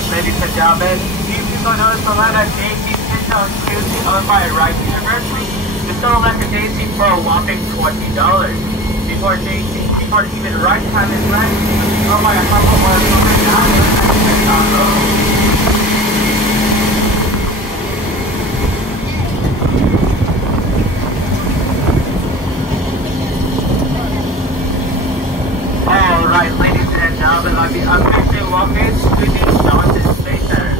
Alright, ladies and gentlemen, if you go notice the line at JC Pinto Tuesday owned by Rice University, the sold at the JC for a whopping $20. Before even Rice had his rent, owned by a couple more Alright, ladies and gentlemen, I'll be officially walking to the Johnson Space Center.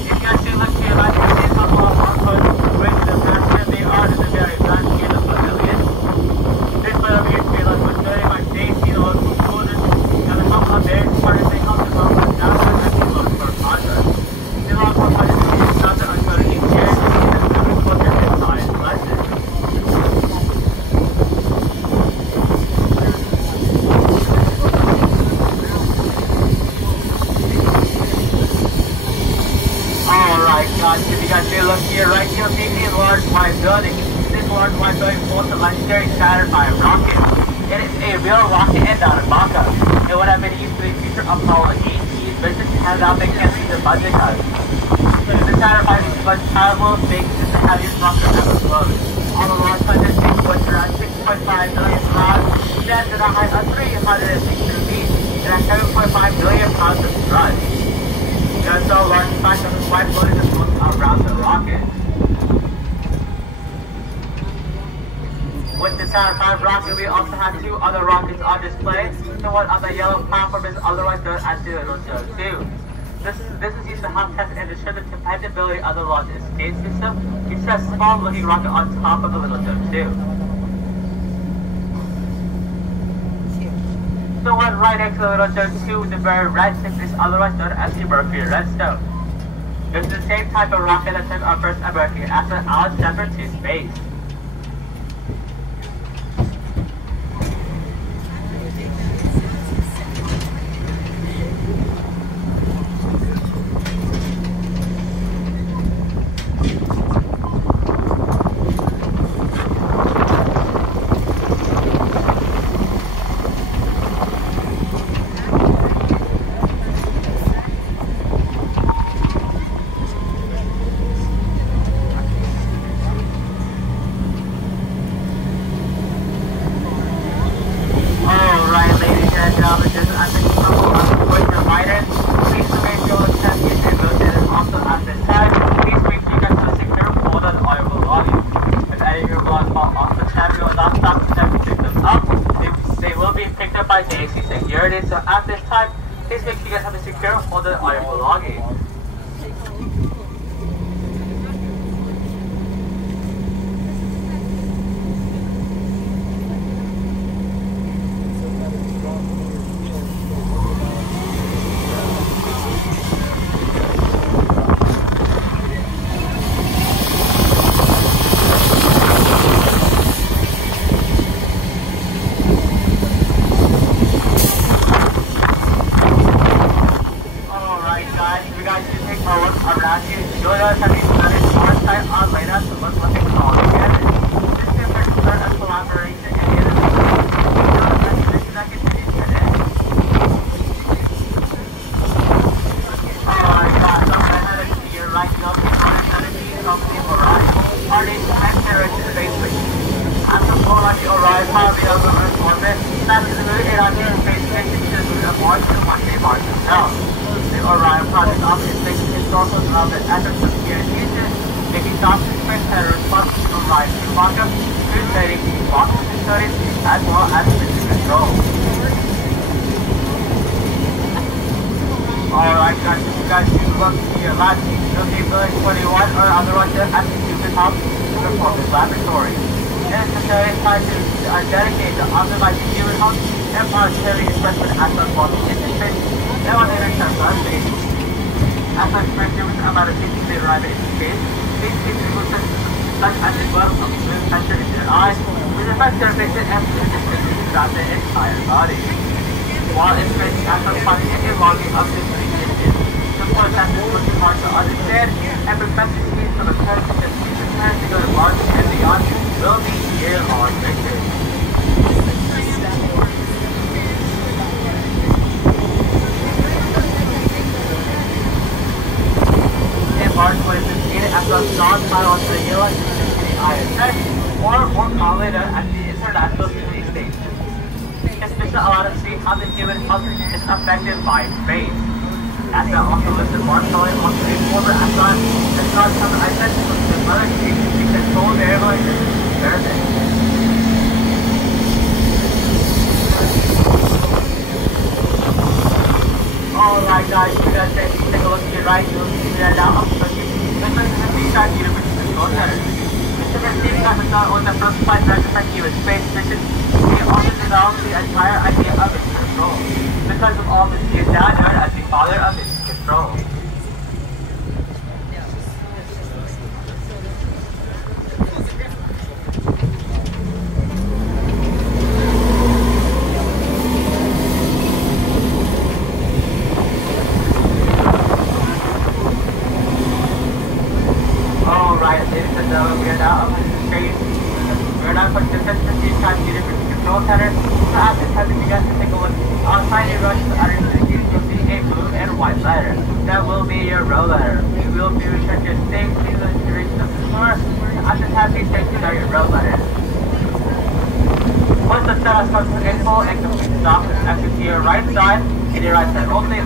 If you guys do look to your left, you see a couple of barcodes which the person they are in the very front end of the pavilion. This little view to be left with 30 by JC, the local schoolers, and a couple of very important things on the local download and the local project. The local project is not the uncoded in here, and the local culture is science lessons. Guys, if you guys do look to your right, you'll see a large white building. This large white building holds a legendary Saturn V rocket. It is a real rocket and not a mock-up. It would have been used for the future Apollo 18 mission had not been canceled the budget cuts. The Saturn V is the most powerful, big, and the heaviest rocket ever flown. On the launch site, this thing was around 6.5 million pounds, stands at a height of 360 feet, and has 7.5 billion pounds of thrust. There's so large the fact that the white building is floating around the rocket. With the Saturn V rocket, we also have two other rockets on display. The one on the yellow platform is otherwise known as the Little Joe 2. This is used to help test and ensure the compatibility of the launch escape system. It's a small looking rocket on top of the Little Joe 2. The one right next to the Little Joe 2 with the very red tip is otherwise known as the Mercury Redstone. This is the same type of rocket that took our first American astronaut Alan Shepard to space. So at this time, please make sure you guys have a secure folder on your belongings. Alright guys, if you guys do look to your left, you'll see Village 21 or otherwise known as the Cuban House Performance Laboratory. This facility is trying to dedicate to optimizing human health and positivity expression at the quality industry and on the return to space. As such, first humans are about to physically arrive into space. These physical systems such as the glow of smooth pressure in their eyes, which affects their vision and fluid distribution throughout their entire body. While in space, NASA is finding a logging of this region. Support that is working hard to understand and perfecting speed from a current that future plans to go to Mars and beyond will be year-long missions. does not fly onto the U.S. ISS, or more commonly known as the International Space Station. Its mission allowed us to see how the human health is affected by space. NASA also listed Mark Kelly on a former astronaut and caused some identical to another case because total variable is Thursday. Alright guys, you guys take a look to your right, you'll see that now. This is the T-Shot University Control Center. Mr. Steve Got was the first flight director for US space mission. He also developed the entire idea of its control. Because of all this, he is now known as the father of its control.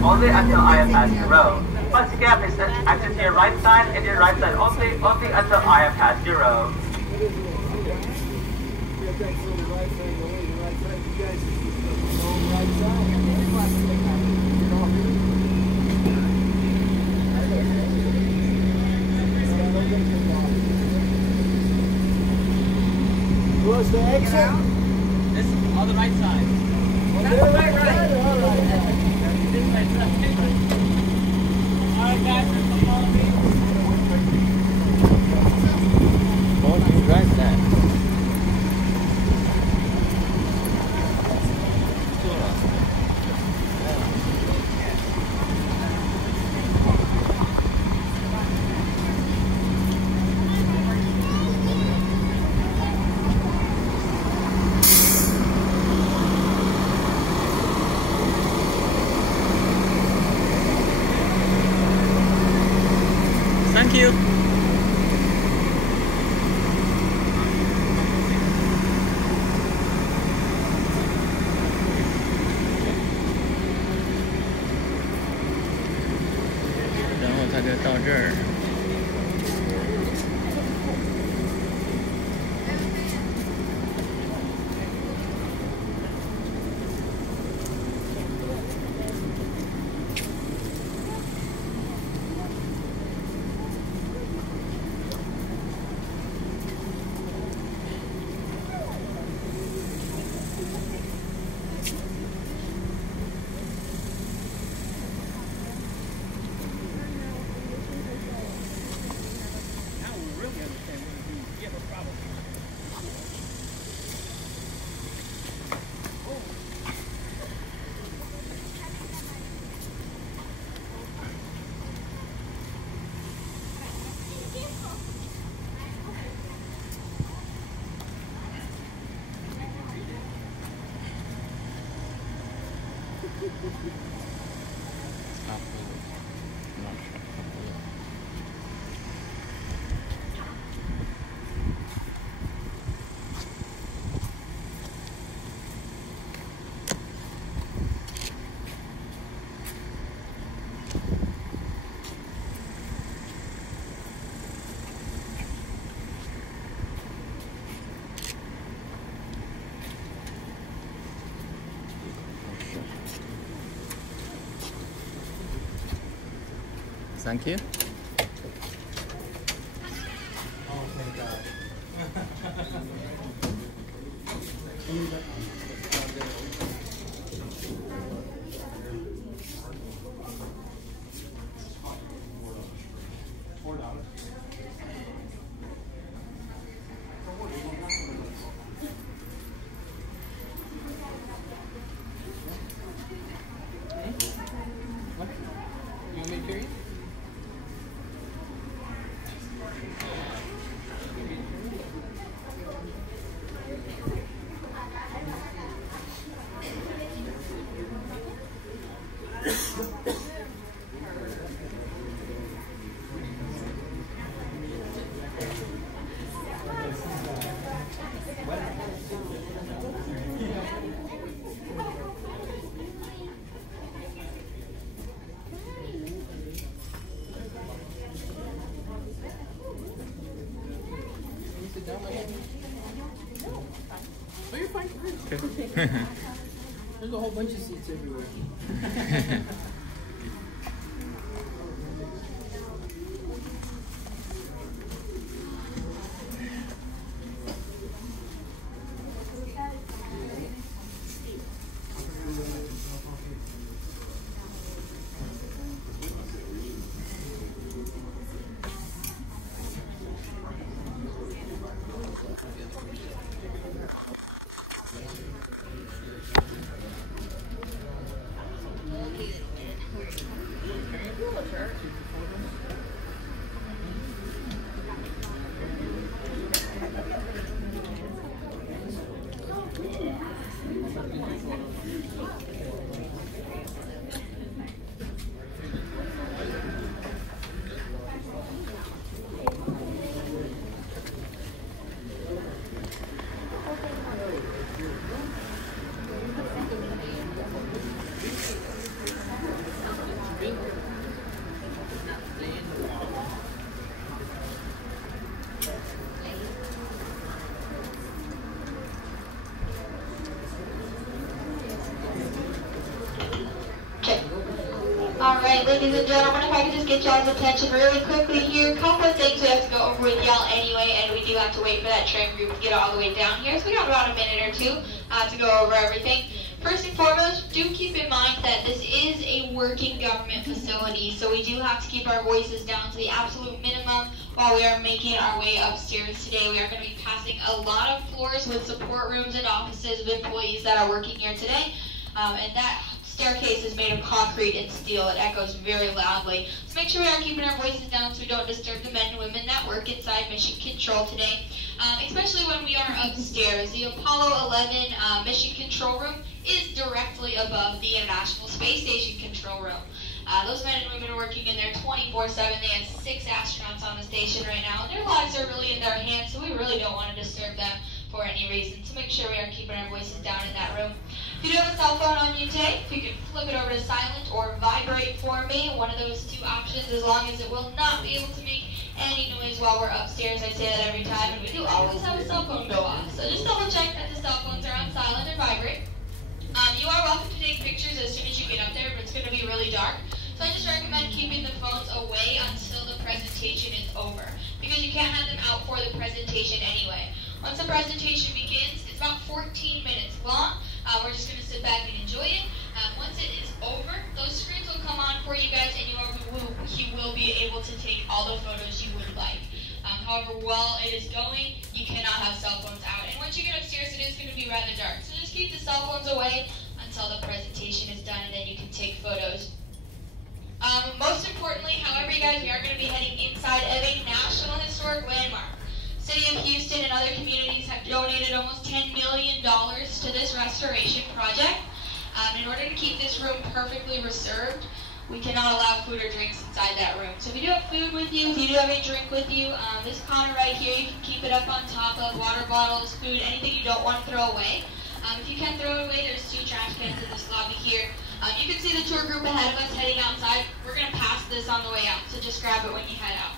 Only until I have passed your row. Once again, please exit to your right side and your right side only until I have passed your row. Where's the exit? This is on the right side. Right. Alright guys, follow me. Oh, you drive that. Thank you.然后他就到这儿。Thank you. Oh, thank God. You want me to carry it? There's a whole bunch of seats everywhere. Alright, ladies and gentlemen, if I could just get y'all's attention really quickly here. A couple of things we have to go over with y'all anyway, and we do have to wait for that train group to get all the way down here. So we got about a minute or two to go over everything. First and foremost, do keep in mind that this is a working government facility, so we do have to keep our voices down to the absolute minimum while we are making our way upstairs today. We are going to be passing a lot of floors with support rooms and offices of employees that are working here today, and that staircase is made of concrete and steel. It echoes very loudly. So make sure we are keeping our voices down so we don't disturb the men and women that work inside Mission Control today, especially when we are upstairs. The Apollo 11 Mission Control Room is directly above the International Space Station Control Room. Those men and women are working in there 24/7. They have 6 astronauts on the station right now, and their lives are really in their hands, so we really don't want to disturb them for any reason. So make sure we are keeping our voices down in that room. If you do have a cell phone on you today, if you can flip it over to silent or vibrate for me, one of those 2 options, as long as it will not be able to make any noise while we're upstairs. I say that every time, and we do always have a cell phone go off. So just double check that the cell phones are on silent or vibrate. You are welcome to take pictures as soon as you get up there, but it's going to be really dark. So I just recommend keeping the phones away until the presentation is over, because you can't have them out for the presentation anyway. Once the presentation begins, it's about 14 minutes long. We're just going to sit back and enjoy it. Once it is over, those screens will come on for you guys, and you will be able to take all the photos you would like. However, while it is going, you cannot have cell phones out. And once you get upstairs, it is going to be rather dark. So just keep the cell phones away until the presentation is done, and then you can take photos. Most importantly, however, you guys, we are going to be heading inside of a National Historic Landmark. City of Houston and other communities have donated almost $10 million to this restoration project. In order to keep this room perfectly reserved, we cannot allow food or drinks inside that room. So if you do have food with you, if you do have a drink with you, this counter right here, you can keep it up on top of water bottles, food, anything you don't want to throw away. If you can throw it away, there's 2 trash cans in this lobby here. You can see the tour group ahead of us heading outside. We're going to pass this on the way out, so just grab it when you head out.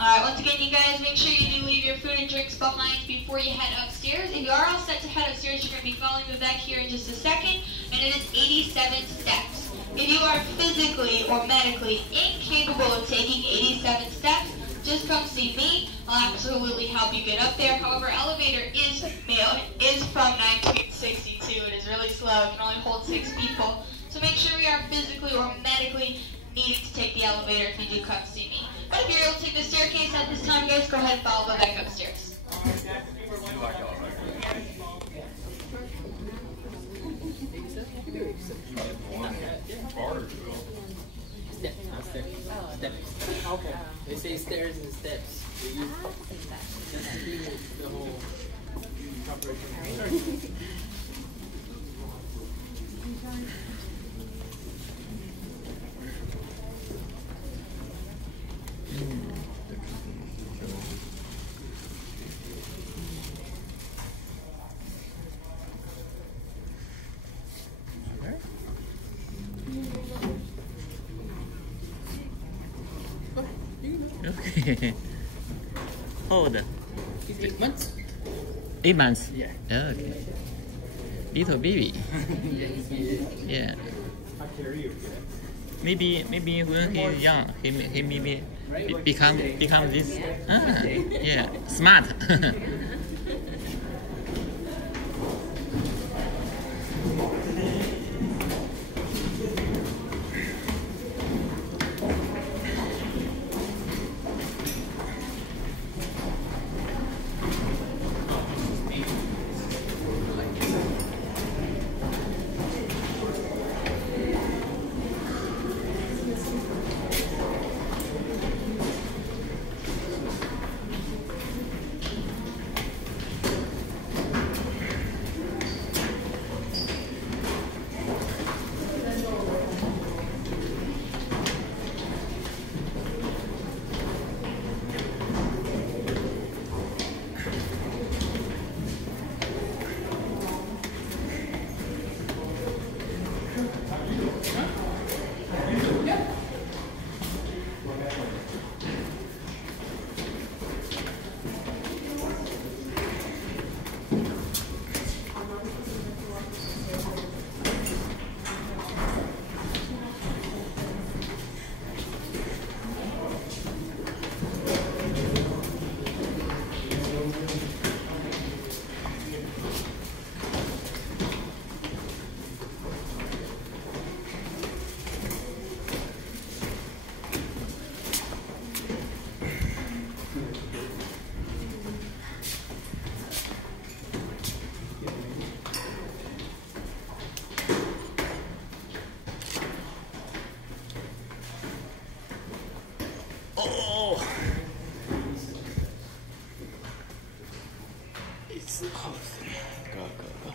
Alright, once again, you guys, make sure you do leave your food and drinks behind before you head upstairs. If you are all set to head upstairs, you're going to be following me back here in just a second, and it is 87 steps. If you are physically or medically incapable of taking 87 steps, just come see me. I'll absolutely help you get up there. However, elevator is from 1962. It is really slow. It can only hold 6 people. So make sure you are physically or medically needing to take the elevator if you do come see me. But if you're able to take the staircase at this time, guys, go ahead and follow me back upstairs. Steps. Okay. They say stairs and steps. That's the whole operation. Yeah. How old? He's 8 months. 8 months. Yeah. Okay. Little baby. Yeah, he's huge. Yeah. I carry you. Maybe when he's young, he maybe become this. Ah, yeah, smart. Oh, it's go.